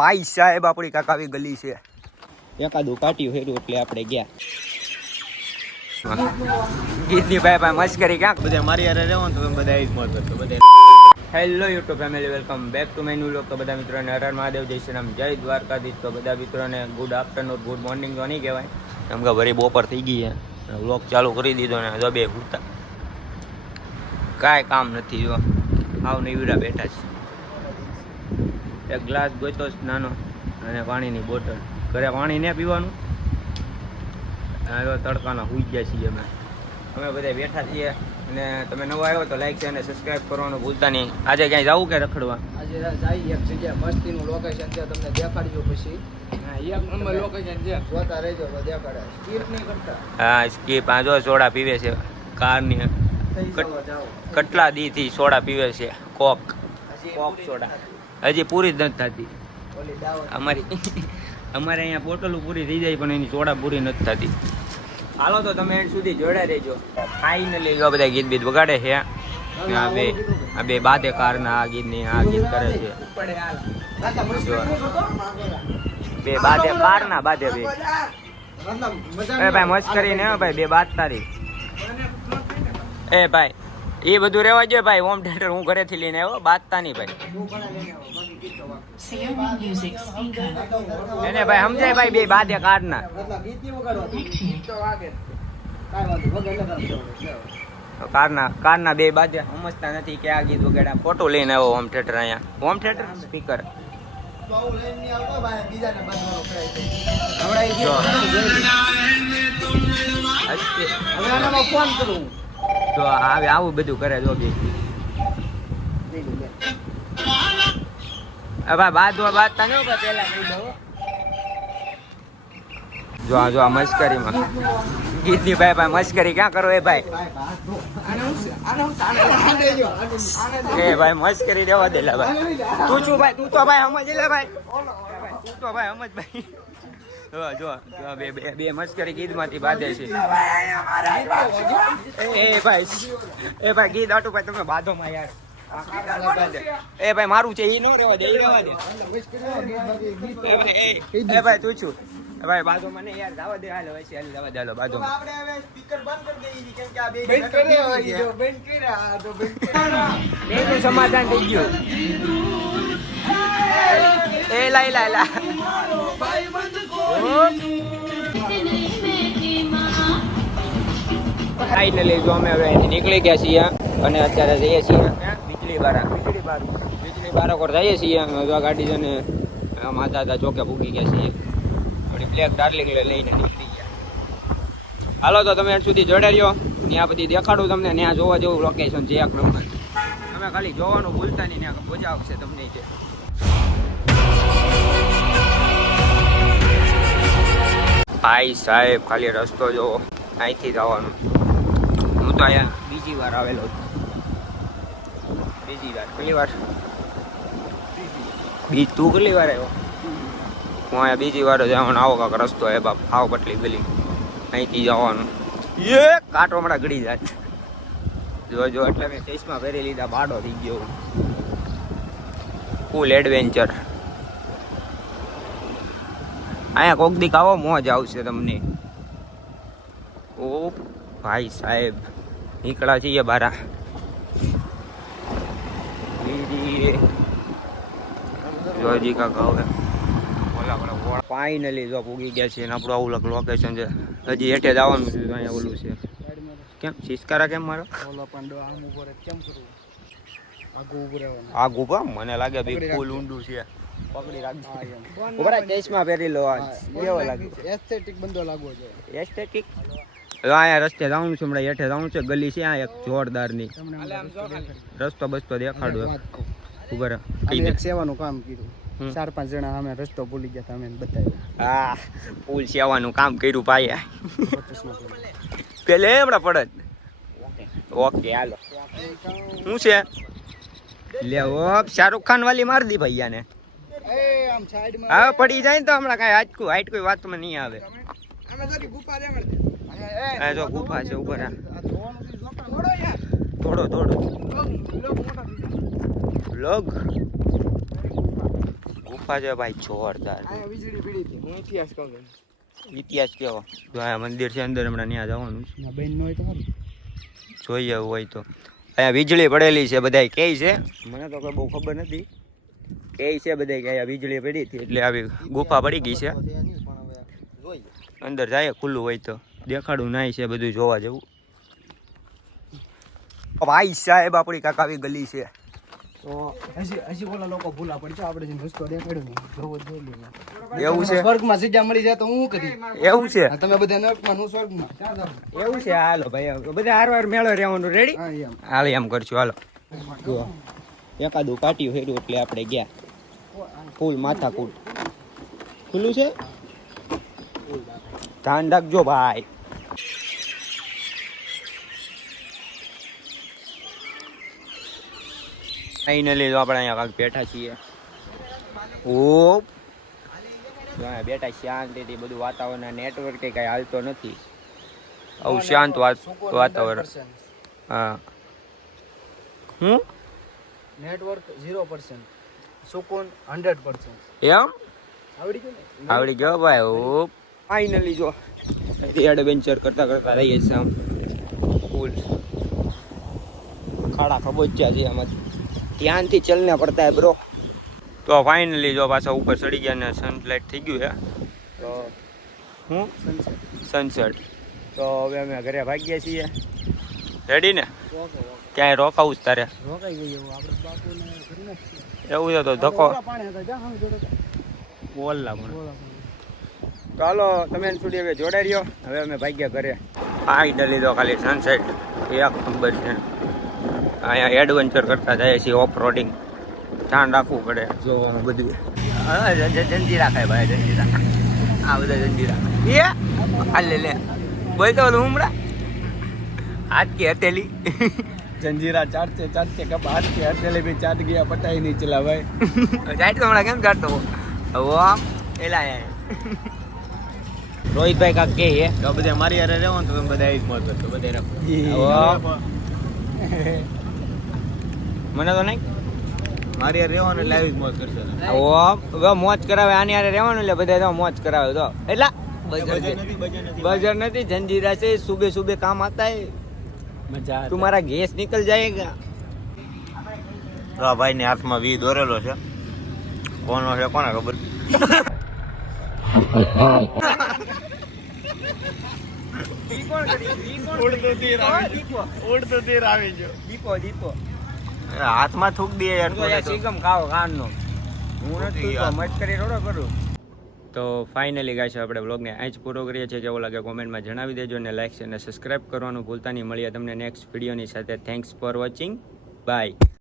ભાઈ સાહેબ આપણી કાકાવી ગલી છે એકાદું કાટ્યું હેરું એટલે આપણે ગયા ગીતની ભાઈ મસ્કરી ક્યાંક બધા મારી યારે રહેવાનું તો બધા એ જ મોત કરતો બધા. Hello YouTube family, welcome back to my new vlog. તો બધા મિત્રોને હર હર મહાદેવ, જય શ્રી રામ, જય દ્વારકાધીશ. તો બધા મિત્રોને ગુડ આફ્ટરનૂન, ગુડ મોર્નિંગ તો નહીં કહેવાય કેમ કે ભરી બપોર થઈ ગઈ છે. વ્લોગ ચાલુ કરી દીધો ને તો બે પૂરતા કાંઈ કામ નથી. જો આવ નીવડા બેઠા છે. એક ગ્લાસ ગોતો નાનો અને પાણીની બોટલ. ઘરે પાણી ને પીવાનું. તડકાના હુઈ ગયા છીએ અમે બધા બેઠા છીએ. અને તમે નવો આવ્યો તો લાઈક છે અને સબસ્ક્રાઈબ કરવાનું ભૂલતા નહીં. આજે ક્યાંય જવું કે રખડવા? આજે જઈએ એક જગ્યાએ મસ્તીનું લોકેશન છે, તમને દેખાડજો. પછી એક નંબર લોકેશન છે, જોતા રહેજો તો દેખાડે. સ્કીપ નહીં કરતા. હા સ્કીપ. આ જો સોડા પીવે છે કારની. કેટલા દીથી સોડા પીવે છે. કોક સોડા હજી પૂરી જ નથી થતી. અમારે અહીંયા બોટલો પૂરી થઈ જાય પણ એની સોડા પૂરી નથી થતી. હાલો તો તમે એન્ડ સુધી જોડે રહેજો. ફાઇનલી જો બધા ગીત બીત વગાડે છે. આ બે બાધે કારના આ ગીતની આ ગીત કરે છે. બે બાધે કારના બાધે બે ભાઈ મસ્ત કરીને ભાઈ બે બાદ તારી. એ ભાઈ એ બધું રહેવા જોઈએ ભાઈ. હોમ થિયેટર હું ઘરેથી લઈને આવ્યો, બાદતા નહીં ભાઈ. એને ભાઈ સમજાય ભાઈ બે બાધે કારના. કારના બે બાધે સમજતા નથી કે આ ગીત વગેરે. ફોટો લઈને આવ્યો હોમ થિયેટર. અહીંયા હોમ થિયેટર સ્પીકર તો આવે આવું બધું કરે. જો ભાઈ બાદતા ન પેલા જો આ મસ્કરીમાં ગીતની ભાઈ મસ્કરી ક્યાં કરો? એ ભાઈ મસ્કરી દેવા દે ભાઈ. તું છું ભાઈ, તું તો ભાઈ સમજ લે ભાઈ. તું તો ભાઈ સમજ ભાઈ. જો બે મસ્કરી ગીતમાંથી બાંધે છે. એ ભાઈ ગીત આટું ભાઈ તમે બાંધો માં યાર. એ ભાઈ મારું છે એ નો રહેવા દે, એ રહેવા દે. એ ભાઈ તું છું ભાઈ બાંધો મને યાર. જવા દે. હાલો હવે હાલ જવા દે. હાલો બાંધો. આપણે હવે સ્પીકર બંધ કરી દઈએ કેમ કે આ બે બેનું સમાધાન થઈ ગયું. એ લા ફાઇનલી જો અમે હવે અહીંથી નીકળી ગયા છીએ અને અત્યારે જઈએ છીએ વીજળી બારા કોર જઈએ છીએ. ગાડી છે ને માતા ચોકે ભૂગી ગયા છીએ. આપણી બ્લેક ડાર્લિંગ લઈને નીકળી ગયા. હાલો તો તમે એટ સુધી જોડે રહ્યો. ત્યાં બધી દેખાડું તમને. ત્યાં જોવા જેવું લોકેશન છે એક નંબર. તમે ખાલી જોવાનું ભૂલતા નહીં. ત્યાં મજા આવશે તમને. છે ભાઈ સાહેબ ખાલી રસ્તો જોવો. અહીંથી જવાનું. હું તો અહીંયા બીજી વાર આવેલો છું. કેટલી વાર તું કેટલી વાર આવ્યો? હું અહીંયા બીજી વાર જવાનું. આવો કાંક રસ્તો હે બાપ. આવો પટલી ગલી. અહીંથી જવાનું. એ કાંટો હમણાં ગળી જાય. જો એટલે મેં ચશ્મા પહેરી લીધા. બાડો થઈ ગયો. ફૂલ એડવેન્ચર. અહીંયા કોક દીક આવો મોજ આવશે તમને. ઓ ભાઈ સાહેબ નીકળ્યા છીએ બારા. જોજી કાકા હવે ફાઇનલી જો પૂગી ગયા છે. આપણું આવું લોકેશન છે. હજી હેઠે જવાનું છે. અહીંયા ઓલું છે. કેમ સિસ્કારા કેમ મારો આગું પા? મને લાગે ભાઈ ફૂલ ઊંડું છે. પકડી રાખજો. ચશ્મા પહેરી લો. કેવો લાગે? એસ્થેટિક બંદો લાગવો જોઈએ. એસ્થેટિક. અહીંયા રસ્તે જવાનું છે. હમણાં હેઠે જવાનું છે. ગલી છે આ એક જોરદારની. રસ્તો બસ્તો દેખાડો. ઉભા એક સેવાનું કામ કર્યું. 4-5 જણા અમે રસ્તો ભૂલી ગયા હતા. અમે બતાવ્યું. હા પુલ સેવાનું કામ કર્યું ભાઈ. પેલે હમણાં પડત. ઓકે હાલો. શું છે લે? શાહરુખ ખાન વાલી મારી દી ભૈયાને. હા પડી જાય ને તો હમણાં કઈ હાઈટ વાતમાં નહીં આવે. જો ગુફા છે. ઉપર થોડો લોગ ગુફા છે ભાઈ જોરદાર. આ વીજળી પડી હતી હું ઇતિહાસ કહું ઇતિહાસ કેવો? જો આ મંદિર છે અંદર, હમણાં ત્યાં જવાનું છે. ના બેન નો હોય તો સારું જોઈએ હોય તો. અહીંયા વીજળી પડેલી છે બધાય કહે છે, મને તો કોઈ બહુ ખબર નથી. કહે છે બધાય કે અહીંયા વીજળી પડી હતી એટલે આવી ગુફા પડી ગઈ છે. અંદર જાય ખુલ્લું હોય તો દેખાડું નાય છે બધું જોવા જેવું. ભાઈ સાહેબ આપણી કાંક આવી ગલી છે. તો હજી ઓલા લોકો ભૂલા પડી છે આપણે જે રસ્તો દેખાડ્યો ને જોવો જોઈ લેજો. એવું છે? સ્વર્ગમાં સીધા મળી જાય તો હું કરી એવું છે? તમે બધા નરકમાં હું સ્વર્ગમાં એવું છે? હાલો ભાઈ બધા હારવાર મેળો રહેવાનું. રેડી? હા એમ હાલ એમ કરશું. હાલો જો એકાદું પાટિયું હેર્યું એટલે આપણે ગયા. ફૂલ માથાકૂટ ખુલ્લું છે, ધ્યાન રાખજો ભાઈ. ફાઇનલી તો આપણે અહીંયા કાંઈક બેઠા છીએ. ઓ બેઠા શાંતિથી, બધું વાતાવરણ, નેટવર્ક કઈ હાલતો નથી. આવું શાંત વાતાવરણ. હા હું નેટવર્ક 0%, સુકૂન 100%. એમ આવડી ગયું ને? આવડી ગયો ભાઈ. ઓ ફાઇનલી જો એડવેન્ચર કરતા કરતા રહીએ છીએ આમ. ફૂલ ખાડા ખબોચ્યા છે આમાં, ધ્યાનથી ચલને પડતા હે બ્રો. તો ફાઇનલી જો પાછા ઉપર ચડી ગયા ને સનલાઇટ થઈ ગયું છે. તો હું સનસેટ. તો હવે અમે ઘરે ભાગીએ છીએ. રેડી ને? ક્યાંય રોકાવું જ તારે? રોકાઈ ગઈ એવું આપણે બાપુને કરી નાખીએ. એવું છે તો ધક્કો પાણી હતા જા હમ જોડે બોલલા પણ. તો હાલો તમે સુધી હવે જોડાઈ રહ્યો. હવે અમે ભાગ્યા ઘરે. ફાઇનલી તો ખાલી સનસેટ એક નંબર છે. અહીંયા એડવેન્ચર કરતા જાય છે, ઓફ રોડિંગ. ધ્યાન રાખવું પડે જોવામાં બધું. જંજીરા ખાય ભાઈ, જંજીરા. આ બધા જંજીરા એ આ લે લે બોલ તો હમણાં હાથ की हथेली जंजीरा चाटते चाटते कब हाथ के हथेली भी चाट गया पता ही नहीं चला भाई. ચાટ તો હમણાં કેમ ચાટતો હવે આમ એલા રોહિતભાઈ કાક કે હે તો બધા મારી હારે રહેવાનું તો તમે બધા આવી જ મોજ કરતો બધા મને તો નહીં મારી હારે રહેવાનું એટલે આવી જ મોજ કરશે. હવે મોજ કરાવે આની હારે રહેવાનું એટલે બધા તો મોજ કરાવે તો એટલા બજર નથી. જંજીરા છે, સુબે સુબે કામ આતા હે. મજા તુમારા ગેસ નિકલ જાયેગા. તો આ ભાઈ ને હાથમાં વી દોરેલો છે, કોનો છે કોને ખબર. ઉડતો તીર આવી ગયો. દીપો દીપો હાથમાં થૂક દે યાર થોડે તો. સિગમ ખાઓ કાનનો. હું નથી તો મત કરી રોડો કરું. તો ફાઇનલી ગાઈસ આપણે વ્લોગને અહીં જ પૂરો કરીએ છીએ. કેવો લાગે કોમેન્ટમાં જણાવી દેજો અને લાઈક અને સબસ્ક્રાઇબ કરવાનું ભૂલતા નહીં. મળીએ તમને નેક્સ્ટ વિડીયોની સાથે. Thanks for watching. બાય.